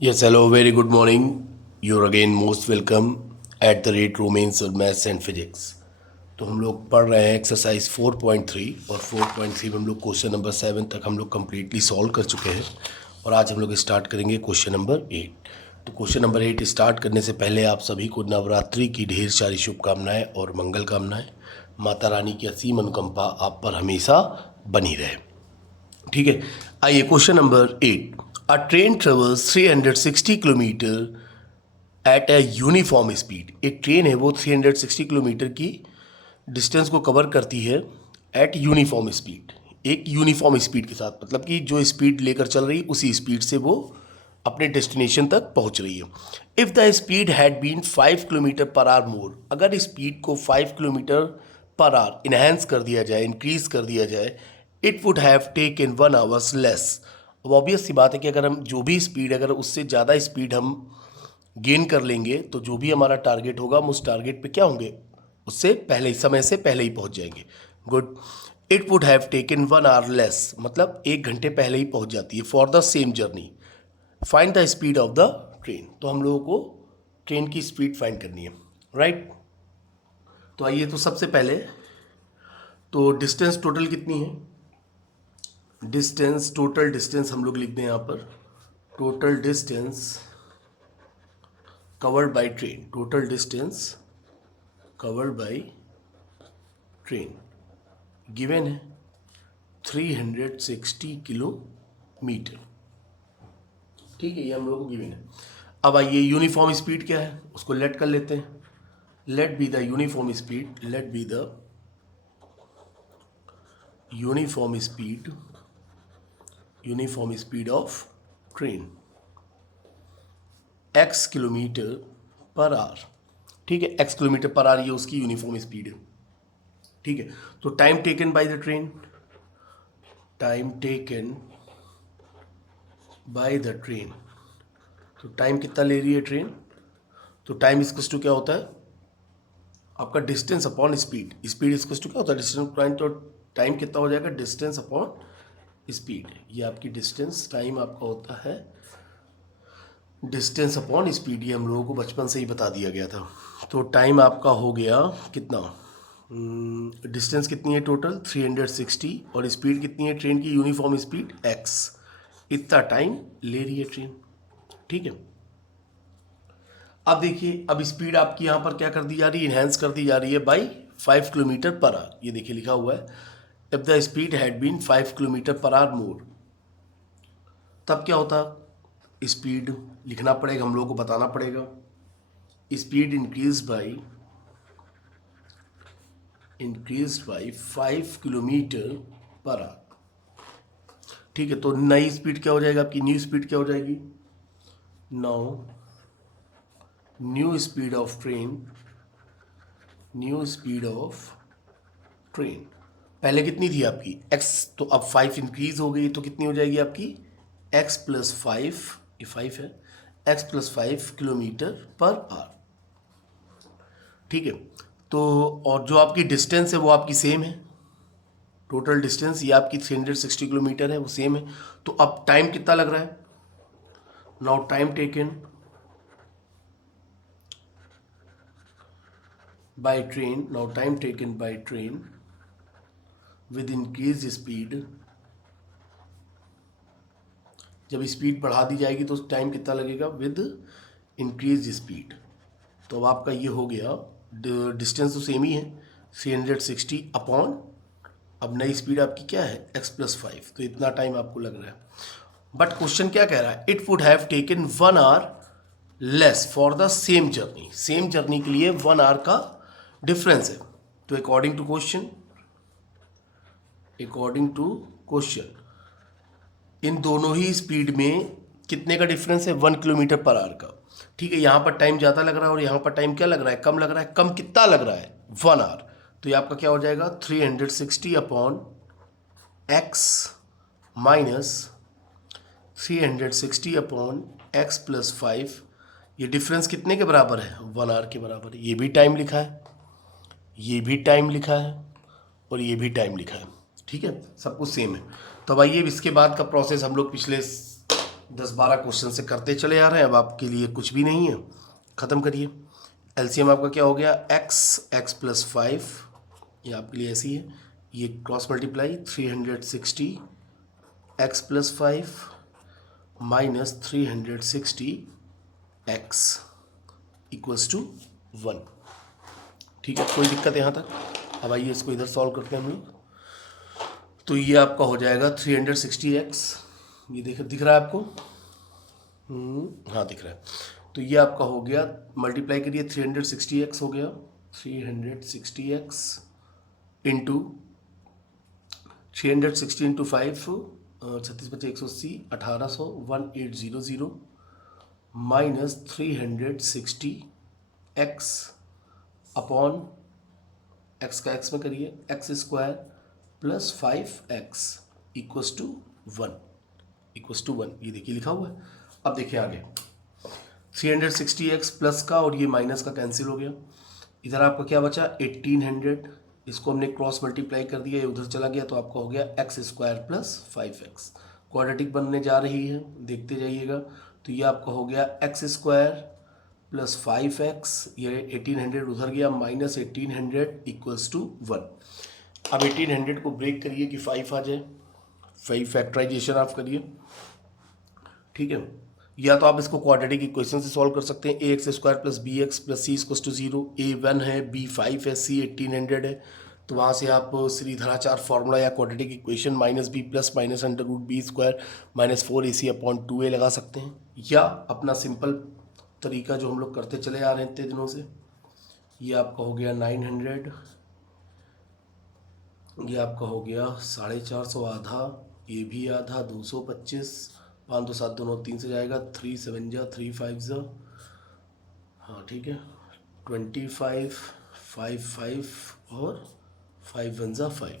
Yes, hello, very good morning. You're again most welcome at the rate Romance और maths and physics. तो हम लोग पढ़ रहे हैं एक्सरसाइज 4.3 और 4.3 में हम लोग क्वेश्चन नंबर 7 तक हम लोग कम्प्लीटली सॉल्व कर चुके हैं और आज हम लोग स्टार्ट करेंगे क्वेश्चन नंबर 8। तो क्वेश्चन नंबर 8 स्टार्ट करने से पहले आप सभी को नवरात्रि की ढेर सारी शुभकामनाएं और मंगल कामनाएं। माता रानी की असीम अनुकंपा आप पर हमेशा बनी रहे। ठीक है, आइए question number 8। A train travels 360 kilometre at a uniform speed. एक ट्रेन है वो 360 किलोमीटर की डिस्टेंस को कवर करती है एट यूनिफॉर्म स्पीड, एक यूनिफॉर्म स्पीड के साथ, मतलब कि जो स्पीड लेकर चल रही उसी स्पीड से वो अपने डेस्टिनेशन तक पहुंच रही है। If the speed had been 5 kilometre per hour more, अगर स्पीड को 5 किलोमीटर पर आवर इन्हेंस कर दिया जाए, इंक्रीज कर दिया जाए, it would have taken 1 hours less. अब ऑब्वियस सी बात है कि अगर हम जो भी स्पीड, अगर उससे ज़्यादा स्पीड हम गेन कर लेंगे तो जो भी हमारा टारगेट होगा हम उस टारगेट पे क्या होंगे, उससे पहले, समय से पहले ही पहुंच जाएंगे। Good. It would have taken 1 our less, मतलब 1 घंटे पहले ही पहुंच जाती है for the same journey. Find the speed of the train, तो हम लोगों को ट्रेन की स्पीड फाइंड करनी है, राइट। तो आइए, तो सबसे पहले तो डिस्टेंस टोटल कितनी है, डिस्टेंस, टोटल डिस्टेंस हम लोग लिख दें यहाँ पर। Total distance covered by train, total distance covered by train given है 360 किलोमीटर। ठीक है, ये हम लोग को गिवन है। अब आइए, यूनिफॉर्म स्पीड क्या है उसको लेट कर लेते हैं। Let be the uniform speed, let be the uniform speed, uniform speed of train x kilometre per hour. ठीक है, x किलोमीटर पर आवर ये उसकी यूनिफॉर्म स्पीड है। ठीक है, तो time taken by the train, time taken by the train, तो time कितना ले रही है ट्रेन, तो टाइम इक्वल्स टू क्या होता है आपका distance upon speed. Speed equals to क्या होता है, डिस्टेंस पॉइंट, तो टाइम कितना हो जाएगा डिस्टेंस अपॉन स्पीड। ये आपकी डिस्टेंस, टाइम आपका होता है डिस्टेंस अपॉन स्पीड, ये हम लोगों को बचपन से ही बता दिया गया था। तो टाइम आपका हो गया कितना, डिस्टेंस कितनी है टोटल 360 और स्पीड कितनी है ट्रेन की, यूनिफॉर्म स्पीड x, इतना टाइम ले रही है ट्रेन। ठीक है, अब देखिए, अब स्पीड आपकी यहाँ पर क्या कर दी जा रही है, इन्हेंस कर दी जा रही है बाई 5 किलोमीटर पर आवर। ये देखिए लिखा हुआ है, if the speed had been 5 kilometre per hour more, तब क्या होता, स्पीड लिखना पड़ेगा, हम लोगों को बताना पड़ेगा। Speed increase by 5 kilometre per hour. ठीक है, तो नई स्पीड क्या हो जाएगा आपकी, न्यू स्पीड क्या हो जाएगी, now new speed of train, new speed of train पहले कितनी थी आपकी x, तो अब 5 इंक्रीज हो गई तो कितनी हो जाएगी आपकी x प्लस 5, ये 5 है, x plus 5 kilometre per hour. ठीक है, तो और जो आपकी डिस्टेंस है वो आपकी सेम है, टोटल डिस्टेंस ये आपकी 360 किलोमीटर है, वो सेम है। तो अब टाइम कितना लग रहा है, now time taken by train, now time taken by train with increase speed, जब स्पीड बढ़ा दी जाएगी तो टाइम कितना लगेगा विद इंक्रीज स्पीड। तो अब आपका ये हो गया, डिस्टेंस तो सेम ही है 360 अपॉन, अब नई स्पीड आपकी क्या है x प्लस 5, तो इतना टाइम आपको लग रहा है। बट क्वेश्चन क्या कह रहा है, it would have taken 1 our less for the same journey, same journey के लिए 1 आवर का डिफरेंस है। तो अकॉर्डिंग टू क्वेश्चन इन दोनों ही स्पीड में कितने का डिफरेंस है, 1 किलोमीटर पर आवर का। ठीक है, यहाँ पर टाइम ज़्यादा लग रहा है और यहाँ पर टाइम क्या लग रहा है, कम लग रहा है। कम कितना लग रहा है, 1 आवर। तो ये आपका क्या हो जाएगा 360 upon x minus 360 upon x plus 5, ये डिफरेंस कितने के बराबर है, 1 आवर के बराबर है। ये भी टाइम लिखा है, ये भी टाइम लिखा है और ये भी टाइम लिखा है। ठीक है, सब कुछ सेम है। तो अब आइए, इसके बाद का प्रोसेस हम लोग पिछले 10-12 क्वेश्चन से करते चले आ रहे हैं, अब आपके लिए कुछ भी नहीं है, ख़त्म करिए। एलसीएम आपका क्या हो गया, x प्लस 5, ये आपके लिए ऐसी है, ये cross multiply 360 x plus 5 minus 360 x equals to 1। ठीक है, कोई दिक्कत यहाँ तक? अब आइए इसको इधर सॉल्व करते हैं हम लोग। तो ये आपका हो जाएगा 360x, ये दिख रहा है आपको? हाँ दिख रहा है। तो ये आपका हो गया, मल्टीप्लाई करिए, 360x हो गया, 360x into 360 into 5, 36×5 = 180, 1800, 1800 minus 360x upon x का x में करिए, x square plus 5x equals to 1, ये देखिए लिखा हुआ है। अब देखिए आगे, 360x प्लस का और ये माइनस का कैंसिल हो गया, इधर आपका क्या बचा 1800, इसको हमने क्रॉस मल्टीप्लाई कर दिया, ये उधर चला गया, तो आपका हो गया x square plus 5x, quadratic बनने जा रही है, देखते जाइएगा। तो ये आपका हो गया x स्क्वायर प्लस 5x, ये 1800 उधर गया, माइनस 1800 इक्वल्स टू 1। अब 1800 को ब्रेक करिए कि 5 आ जाए, 5 फैक्टराइजेशन आप करिए, ठीक है। या तो आप इसको क्वाड्रेटिक इक्वेशन से सॉल्व कर सकते हैं, ax square plus bx plus c equals to 0, a 1 है, b 5 है, c 1800 है, तो वहाँ से आप श्रीधराचार्य फार्मूला या quadratic equation minus B plus minus under root B square minus 4ac upon 2a लगा सकते हैं, या अपना सिंपल तरीका जो हम लोग करते चले आ रहे हैं इतने दिनों से, ये आपका हो गया 900, ये आपका हो गया 450 आधा, ये भी आधा 225, 5 2 7 2 9 3 से जाएगा, 3 7 जा 3 5 जा, हाँ ठीक है, 25 5 5 और 5 1 जा 5।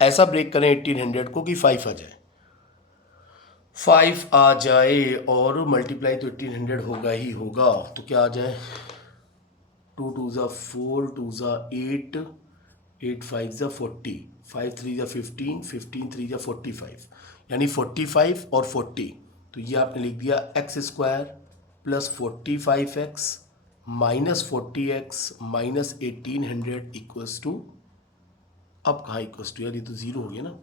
ऐसा ब्रेक करें 1800 को कि 5 आ जाए, 5 आ जाए और मल्टीप्लाई तो 1800 होगा ही होगा, तो क्या आ जाए 2 2 जा 4, 2 जा 8, 8 5 जा 40, 5 3 जा 15, 15 3 जा 45, यानी 45 और 40, तो ये आपने लिख दिया x square plus 45x minus 40x minus 1800 equals to, अब कहाँ इक्वल्स टू, यार ये तो ज़ीरो हो गया ना,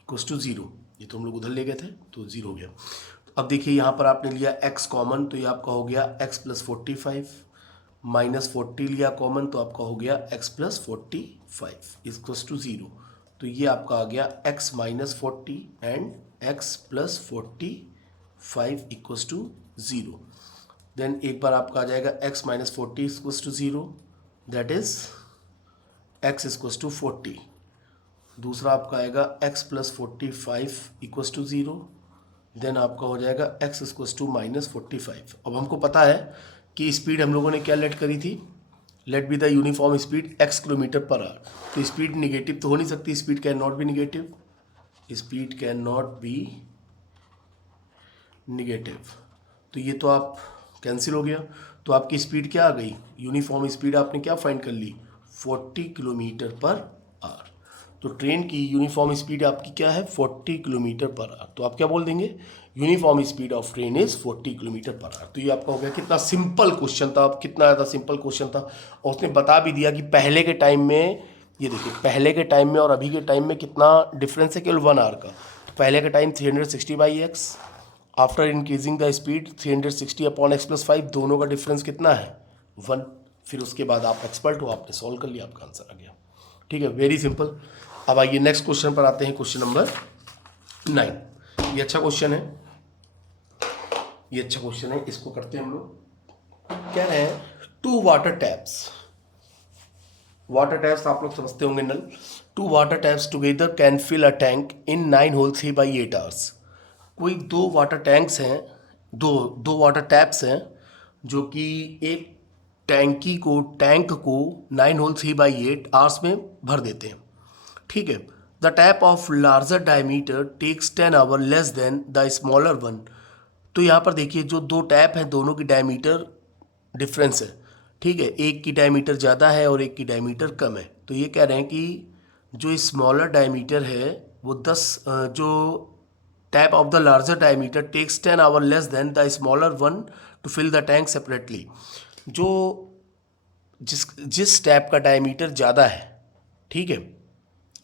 इक्वल्स टू 0, ये तो हम लोग उधर ले गए थे तो 0 हो गया। अब देखिए यहाँ पर आपने लिया x कॉमन, तो ये आपका हो गया x प्लस 45, माइनस 40 लिया कॉमन, तो आपका हो गया x प्लस 45 इक्वल्स टू 0, तो ये आपका आ गया x minus 40 and x plus 45 equals to 0। Then एक बार आपका आ जाएगा x minus 40 equals to 0, that is x equals to 40। दूसरा आपका आएगा x plus 45 equals to 0, then आपका हो जाएगा x इक्वल्स टू माइनस 45। अब हमको पता है कि स्पीड हम लोगों ने क्या लेट करी थी, let be the uniform speed x kilometre per hour, तो स्पीड निगेटिव तो हो नहीं सकती, speed can not be negative, speed can not be negative, तो ये तो आप कैंसिल हो गया, तो आपकी स्पीड क्या आ गई, यूनिफॉर्म स्पीड आपने क्या फाइंड कर ली 40 किलोमीटर पर आवर। तो ट्रेन की यूनिफॉर्म स्पीड आपकी क्या है 40 किलोमीटर पर आवर, तो आप क्या बोल देंगे uniform speed of train is 40 kilometre per hour. तो ये आपका हो गया, कितना सिंपल क्वेश्चन था, अब कितना ज़्यादा सिंपल क्वेश्चन था, और उसने बता भी दिया कि पहले के टाइम में, ये देखिए पहले के टाइम में और अभी के टाइम में कितना डिफरेंस है केवल 1 आवर का। तो पहले का time 360/x, after increasing the speed 360 upon x plus 5, दोनों का डिफरेंस कितना है 1। फिर उसके बाद आप एक्सपर्ट हो, आपने सॉल्व कर लिया, आपका आंसर आ गया, ठीक है, वेरी सिंपल। अब आइए नेक्स्ट क्वेश्चन पर आते हैं, क्वेश्चन नंबर 9। ये अच्छा क्वेश्चन है, ये अच्छा क्वेश्चन है, इसको करते हैं हम लोग। कह रहे हैं 2 वाटर टैप्स, वाटर टैप्स आप लोग समझते होंगे नल, 2 water taps together can fill a tank in 9 whole 3/8 hours. कोई 2 वाटर टैंक्स हैं, दो वाटर टैप्स हैं जो कि एक टैंक को 9 होल 3/8 आवर्स में भर देते हैं, ठीक है। The tap of larger diameter takes 10 hour less than the smaller one. तो यहाँ पर देखिए जो 2 टैप हैं दोनों की डायमीटर डिफरेंस है, ठीक है, एक की डायमीटर ज़्यादा है और एक की डायमीटर कम है। तो ये कह रहे हैं कि जो स्मॉलर डायमीटर है वो 10, जो tap of the larger diameter takes 10 hour less than the smaller one to fill the tank separately. जो जिस टैप का डायमीटर ज़्यादा है, ठीक है,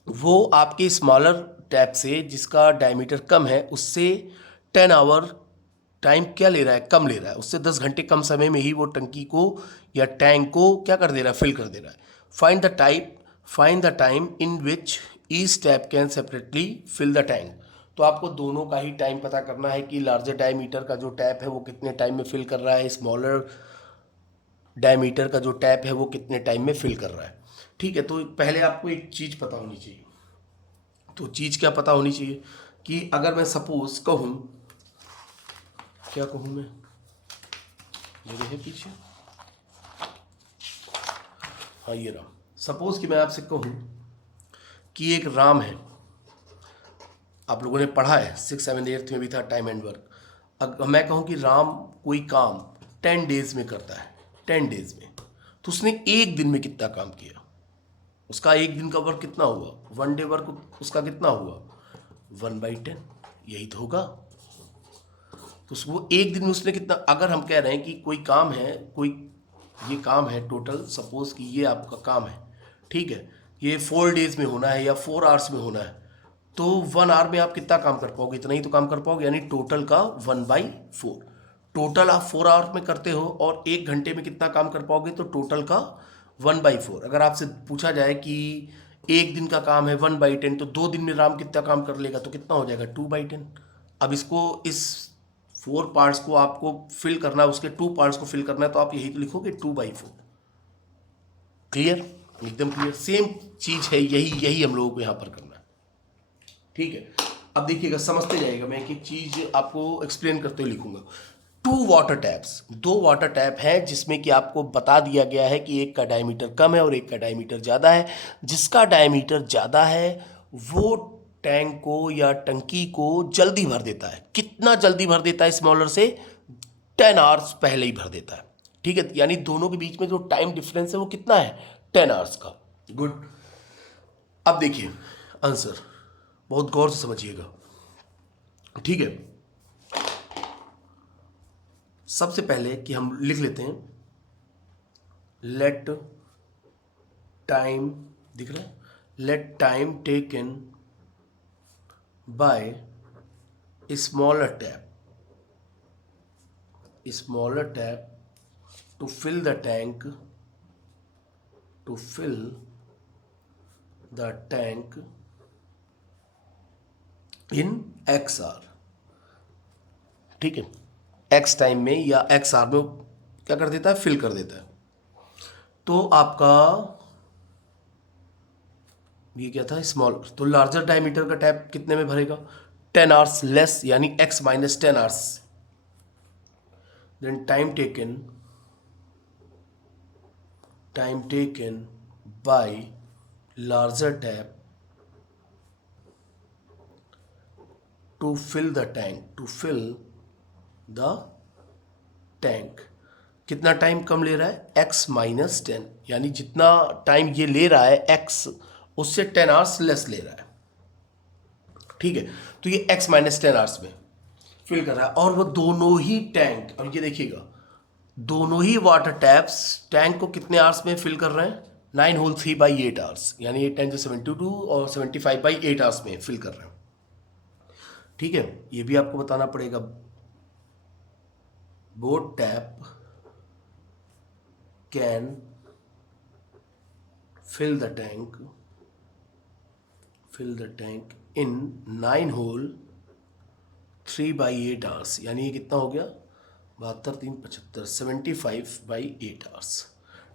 वो आपके स्मॉलर टैप से जिसका डायमीटर कम है उससे 10 आवर टाइम क्या ले रहा है, कम ले रहा है। उससे 10 घंटे कम समय में ही वो टंकी को या टैंक को क्या कर दे रहा है, फिल कर दे रहा है। Find the time in which each tap can separately fill the tank. तो आपको दोनों का ही टाइम पता करना है कि लार्जर डायमीटर का जो टैप है वो कितने टाइम में फिल कर रहा है, स्मॉलर डायमीटर का जो टैप है वो कितने टाइम में फिल कर रहा है। ठीक है, तो पहले आपको एक चीज़ पता होनी चाहिए। तो चीज़ क्या पता होनी चाहिए कि अगर मैं सपोज कहूँ, क्या कहूँ मैं, जगह है पीछे, हाँ ये राम। सपोज कि मैं आपसे कहूँ कि एक राम है, आप लोगों ने पढ़ा है 6, 7, 8 में भी था टाइम एंड वर्क। अगर मैं कहूँ कि राम कोई काम 10 डेज में करता है, 10 डेज में, तो उसने एक दिन में कितना काम किया, उसका एक दिन का वर्क कितना हुआ, 1 डे वर्क उसका कितना हुआ, 1/10, यही तो होगा। तो वो एक दिन में उसने कितना, अगर हम कह रहे हैं कि कोई काम है, कोई ये काम है टोटल, सपोज कि ये आपका काम है, ठीक है, ये 4 डेज में होना है या 4 आवर्स में होना है, तो 1 आवर में आप कितना काम कर पाओगे, इतना ही तो काम कर पाओगे, यानी टोटल का 1/4। टोटल आप 4 आवर्स में करते हो और 1 घंटे में कितना काम कर पाओगे, तो टोटल का 1/4। अगर आपसे पूछा जाए कि एक दिन का काम है 1/10, तो 2 दिन में राम कितना काम कर लेगा, तो कितना हो जाएगा, 2/10। अब इसको, इस 4 पार्ट्स को आपको फिल करना है, उसके 2 पार्ट्स को फिल करना है, तो आप यही तो लिखोगे 2/4। क्लियर, एकदम क्लियर, सेम चीज है, यही हम लोगों को यहाँ पर करना है। ठीक है, अब देखिएगा, समझते जाइएगा, मैं एक एक चीज आपको एक्सप्लेन करते हुए लिखूंगा। 2 वाटर टैप्स, 2 वाटर टैप हैं जिसमें कि आपको बता दिया गया है कि एक का डायमीटर कम है और एक का डायमीटर ज़्यादा है। जिसका डायमीटर ज़्यादा है वो टैंक को या टंकी को जल्दी भर देता है। कितना जल्दी भर देता है, स्मॉलर से 10 आवर्स पहले ही भर देता है। ठीक है, यानी दोनों के बीच में जो टाइम डिफरेंस है वो कितना है, 10 आवर्स का। गुड, अब देखिए आंसर, बहुत गौर से समझिएगा। ठीक है, सबसे पहले कि हम लिख लेते हैं, लेट टाइम, दिख रहा है, let time taken by smaller tap to fill the tank, in x hour. ठीक है, x टाइम में या x आवर में क्या कर देता है, फिल कर देता है। तो आपका ये क्या था, स्मॉल, तो लार्जर डायमीटर का टैप कितने में भरेगा, 10 आवर्स लेस, यानी x - 10 hours. Then time taken by larger tap to fill the tank, कितना टाइम कम ले रहा है, x - 10, यानी जितना टाइम ये ले रहा है x उससे 10 आवर्स लेस ले रहा है। ठीक है, तो ये x - 10 आवर्स में फिल कर रहा है। और वो दोनों ही टैंक, अब ये देखिएगा, दोनों ही वाटर टैप्स टैंक को कितने आवर्स में फिल कर रहे हैं, 9 होल 3/8 आवर्स, यानी 8 × 72 और 75/8 आवर्स में फिल कर रहे हैं। ठीक है, ये भी आपको बताना पड़ेगा। Both tap can fill the tank in 9 whole 3/8 hours, यानी ये कितना हो गया, 72, 3, 75, 75/8 आवर्स।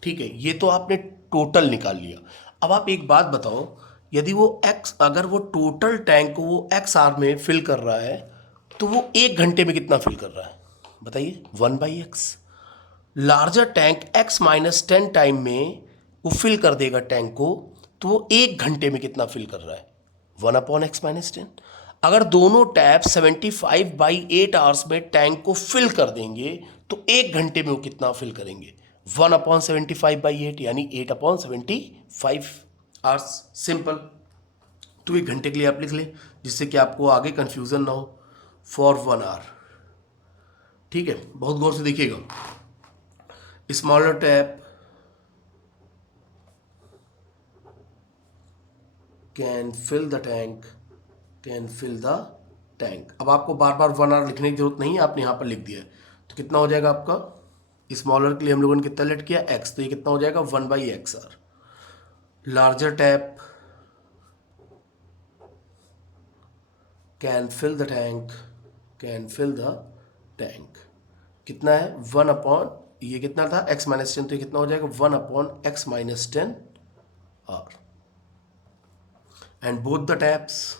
ठीक है, ये तो आपने टोटल निकाल लिया। अब आप एक बात बताओ, यदि वो अगर वो टोटल टैंक को वो x आवर में फिल कर रहा है, तो वो 1 घंटे में कितना फिल कर रहा है, बताइए, 1/x। Larger tank x - 10 time में वो फिल कर देगा टैंक को, तो वो 1 घंटे में कितना फिल कर रहा है, 1/x - 10। अगर दोनों टैप 75/8 आवर्स में टैंक को फिल कर देंगे, तो 1 घंटे में वो कितना फिल करेंगे, 1/75/8, यानी 8/75 आवर्स। सिंपल, तो 1 घंटे के लिए आप लिख लें, जिससे कि आपको आगे कंफ्यूजन ना हो। For 1 hour. ठीक है, बहुत गौर से देखिएगा। Smaller tap can fill the tank, can fill the tank. अब आपको बार बार 1 आवर लिखने की जरूरत नहीं है, आपने यहाँ पर लिख दिया है। तो कितना हो जाएगा आपका, स्मॉलर के लिए हम लोगों ने कितना लेट किया, एक्स, तो ये कितना हो जाएगा 1/x आर। Larger tap can fill the tank, can fill the tank. कितना है 1 ये कितना था x-10, तो ये कितना हो जाएगा 1/x-10 आर। And both the taps,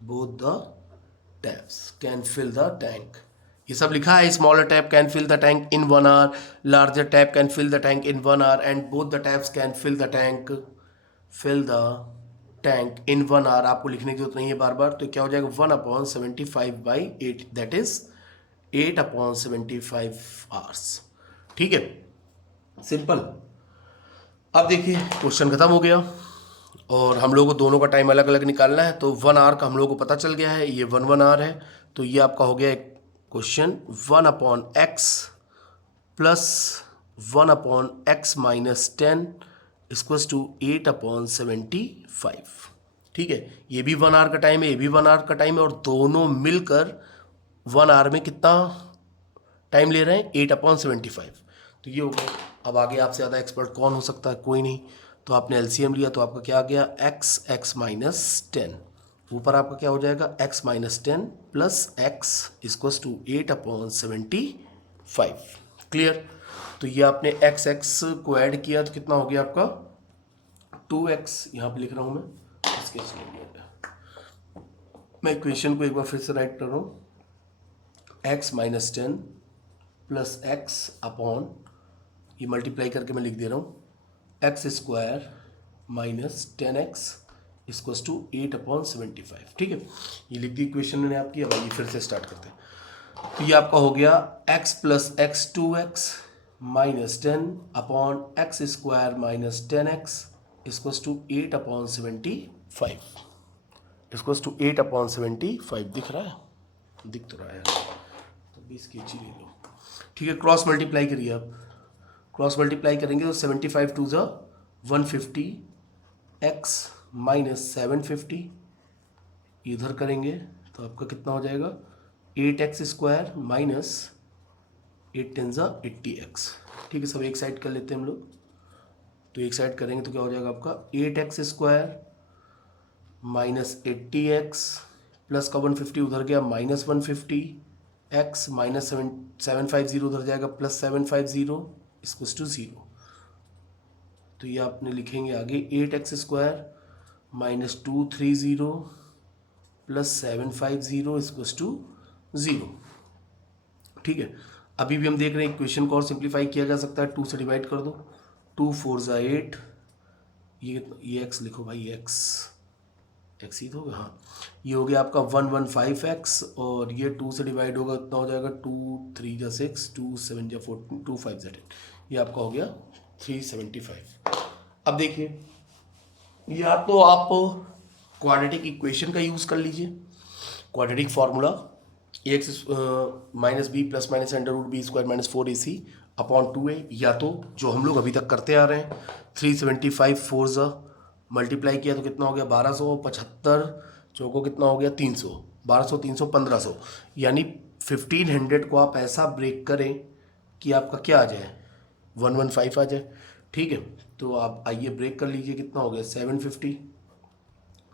both the taps can fill the tank। ये सब लिखा है, smaller tap can fill the tank in 1 hour, larger tap can fill the tank in 1 hour and both the taps can fill the tank in 1 hour। आपको लिखने की जरूरत नहीं है बार बार। तो क्या हो जाएगा 1/75/8, दैट इज 8/75 आवर्स। ठीक है, सिंपल। अब देखिए क्वेश्चन खत्म हो गया और हम लोग को दोनों का टाइम अलग अलग निकालना है। तो 1 आवर का हम लोग को पता चल गया है, ये 1 आवर है। तो ये आपका हो गया एक question 1/x plus 1/x-10 equals to 8/75। ठीक है, ये भी 1 आवर का टाइम है, ये भी 1 आवर का टाइम है और दोनों मिलकर 1 आवर में कितना टाइम ले रहे हैं 8/75। तो ये हो गया। अब आगे आपसे ज़्यादा एक्सपर्ट कौन हो सकता है, कोई नहीं। तो आपने एलसीएम लिया तो आपका क्या आ गया x-10। ऊपर आपका क्या हो जाएगा x-10 plus x equals to 8/75। Clear. तो ये आपने x को ऐड किया तो कितना हो गया आपका 2x। यहाँ पे लिख रहा हूँ मैं, स्केच ले लिया मैं। इक्वेशन को एक बार फिर से राइट कर रहा हूँ, x-10 प्लस x अपॉन, ये मल्टीप्लाई करके मैं लिख दे रहा हूँ x² minus 10x equals to 8/75। ठीक है, ये लिख दी इक्वेशन मैंने आपकी। अब आइए फिर से स्टार्ट करते हैं। तो ये आपका हो गया x plus x 2x minus 10 upon x² minus 10x equals to 8/75 equals to 8/75। दिख रहा है, दिख तो रहा है, तो 20 की ले लो। ठीक है, क्रॉस मल्टीप्लाई करिए आप। क्रॉस मल्टीप्लाई करेंगे तो 75 टू ज़ 150, x माइनस 750 इधर करेंगे तो आपका कितना हो जाएगा 8x² माइनस 8 10 ज़ा 80x। ठीक है, सब एक साइड कर लेते हैं हम लोग। तो एक साइड करेंगे तो क्या हो जाएगा आपका 8x² माइनस 80x प्लस का 150 उधर गया माइनस 150x माइनस 750 उधर जाएगा प्लस 750 इक्वल्स टू 0। तो ये आपने लिखेंगे आगे 8x² minus 230 plus 750 equals to 0। ठीक है, अभी भी हम देख रहे हैं इक्वेशन को और सिंप्लीफाई किया जा सकता है। 2 से डिवाइड कर दो, 2 4 ज़ा 8, ये x लिखो भाई, x ही तो होगा। हाँ, ये हो गया आपका 115x और ये 2 से डिवाइड होगा कितना हो जाएगा 2 3 ज़ा 6, 2 7 ज़ा 14, 2 5 ज़ा 10। ये आपका हो गया 375। अब देखिए, या तो आप क्वाड्रेटिक इक्वेशन का यूज़ कर लीजिए, quadratic formula ax minus B plus minus √b² minus 4ac upon 2a, या तो जो हम लोग अभी तक करते आ रहे हैं 375 4 ज़ा मल्टीप्लाई किया तो कितना हो गया 1275, चौको कितना हो गया 300, 1200 300 1500, यानी 1500 को आप ऐसा ब्रेक करें कि आपका क्या आ जाए 115 आ जाए। ठीक है, तो आप आइए ब्रेक कर लीजिए, कितना हो गया 750।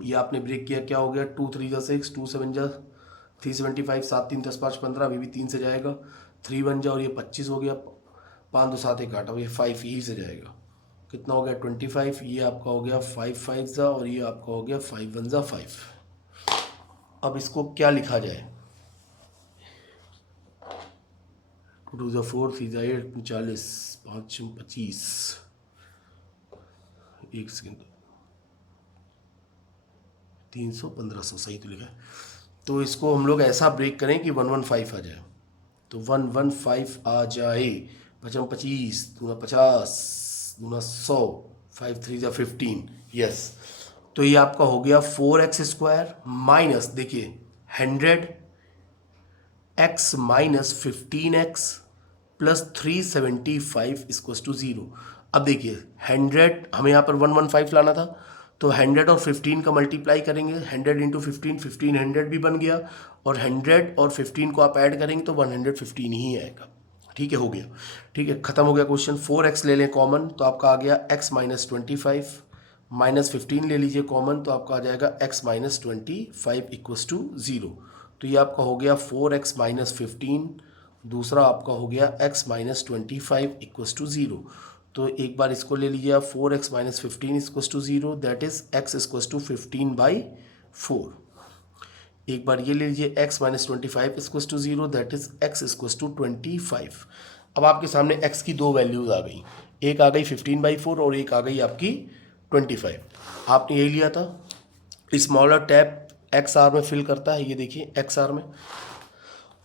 ये आपने ब्रेक किया, क्या हो गया 2 3 ज़ा 6, 2 7 ज़ा 375, 7 3 10 5 15, अभी भी 3 से जाएगा, 3 1 जा और ये 25 हो गया, 5 2 7 1 8, ये 5 यही से जाएगा, कितना हो गया 25। ये आपका हो गया 5 5 ज़ा और ये आपका हो गया 5 1 ज़ा 5। अब इसको क्या लिखा जाए 2 ज़ा 4, 3 ज़ा 8, 40, 5 25, एक सेकेंड, 300 1500 सही तो लिखा है। तो इसको हम लोग ऐसा ब्रेक करें कि 115 आ जाए, तो 115 आ जाए, 5 25 दूना 50 दूना 100, 5 3 ज़ा 15, यस। तो ये आपका हो गया 4x² माइनस, देखिए 100x minus 15x plus 375 equals to 0। अब देखिए 100 हमें यहाँ पर 115 लाना था, तो 100 और 15 का मल्टीप्लाई करेंगे, 100 इंटू 15, 1500 भी बन गया, और 100 और 15 को आप ऐड करेंगे तो 115 ही आएगा। ठीक है, हो गया। ठीक है, खत्म हो गया क्वेश्चन। 4x ले लें कॉमन तो आपका आ गया x माइनस 25, माइनस 15 ले लीजिए कॉमन तो आपका आ जाएगा x माइनस 25 इक्वल्स टू 0। तो ये आपका हो गया 4x माइनस 15, दूसरा आपका हो गया x माइनस 25 इक्वल्स टू 0। तो एक बार इसको ले लीजिए आप, 4x minus 15 equals to 0, that is x equals to 15/4। एक बार ये ले लीजिए x minus 25 equals to 0, that is x equals to 25। अब आपके सामने x की दो वैल्यूज आ गई, एक आ गई 15/4 और एक आ गई आपकी 25। आपने यही लिया था, स्मॉलर टैप XR में फिल करता है, ये देखिए XR में,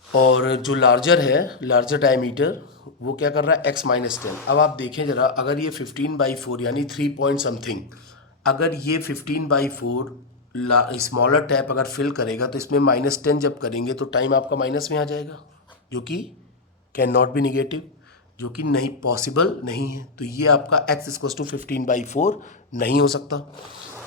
और जो लार्जर है, लार्जर डायमीटर, वो क्या कर रहा है x माइनस 10। अब आप देखें ज़रा, अगर ये 15/4 यानी 3 पॉइंट समथिंग, अगर ये 15/4 स्मॉलर टैप अगर फिल करेगा तो इसमें -10 जब करेंगे तो टाइम आपका माइनस में आ जाएगा, जो कि कैन नॉट बी निगेटिव, जो कि नहीं, पॉसिबल नहीं है। तो ये आपका x इक्वल्स टू 15/4 नहीं हो सकता।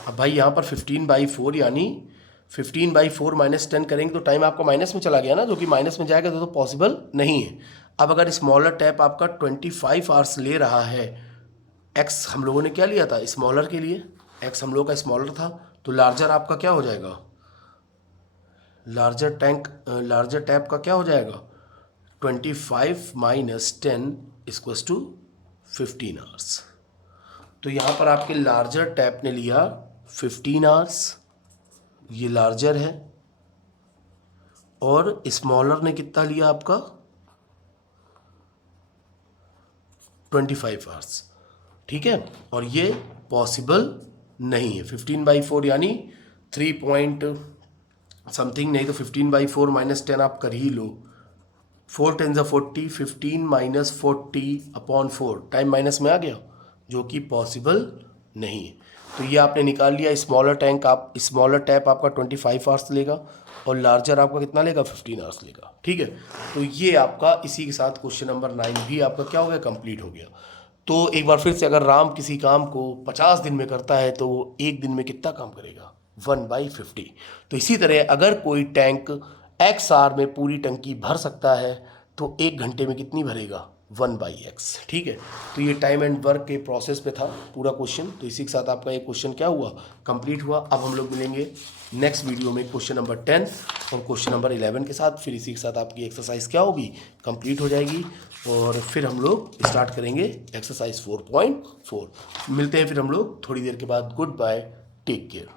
अब भाई यहाँ पर 15/4 यानी 15/4 माइनस 10 करेंगे तो टाइम आपका माइनस में चला गया ना, जो कि माइनस में जाएगा तो पॉसिबल नहीं है। अब अगर स्मॉलर टैप आपका 25 आवर्स ले रहा है, x हम लोगों ने क्या लिया था स्मॉलर के लिए, x हम लोगों का स्मॉलर था, तो लार्जर आपका क्या हो जाएगा, लार्जर टैप का क्या हो जाएगा, 25 माइनस 10 इक्वल्स टू 15 आवर्स। तो यहाँ पर आपके लार्जर टैप ने लिया 15 आवर्स, ये लार्जर है, और स्मॉलर ने कितना लिया आपका 25 आवर्स। ठीक है, और ये पॉसिबल नहीं है। 15/4 यानी 3 पॉइंट समथिंग, नहीं तो 15/4 माइनस 10 आप कर ही लो, 4 10 ज़ा 40, 15 माइनस 40/4, टाइम माइनस में आ गया, जो कि पॉसिबल नहीं है। तो ये आपने निकाल लिया। स्मॉलर टैप आपका 25 आवर्स लेगा और लार्जर आपका कितना लेगा, 15 आवर्स लेगा। ठीक है, तो ये आपका इसी के साथ क्वेश्चन नंबर 9 भी आपका क्या हो गया, कंप्लीट हो गया। तो एक बार फिर से, अगर राम किसी काम को 50 दिन में करता है तो वो एक दिन में कितना काम करेगा, 1/50। तो इसी तरह अगर कोई टैंक XR में पूरी टंकी भर सकता है तो 1 घंटे में कितनी भरेगा, 1/x। ठीक है, तो ये टाइम एंड वर्क के प्रोसेस पे था पूरा क्वेश्चन। तो इसी के साथ आपका ये क्वेश्चन क्या हुआ, कंप्लीट हुआ। अब हम लोग मिलेंगे नेक्स्ट वीडियो में क्वेश्चन नंबर 10 और क्वेश्चन नंबर 11 के साथ। फिर इसी के साथ आपकी एक्सरसाइज क्या होगी, कंप्लीट हो जाएगी, और फिर हम लोग स्टार्ट करेंगे एक्सरसाइज 4.4। मिलते हैं फिर हम लोग थोड़ी देर के बाद। Goodbye, take care.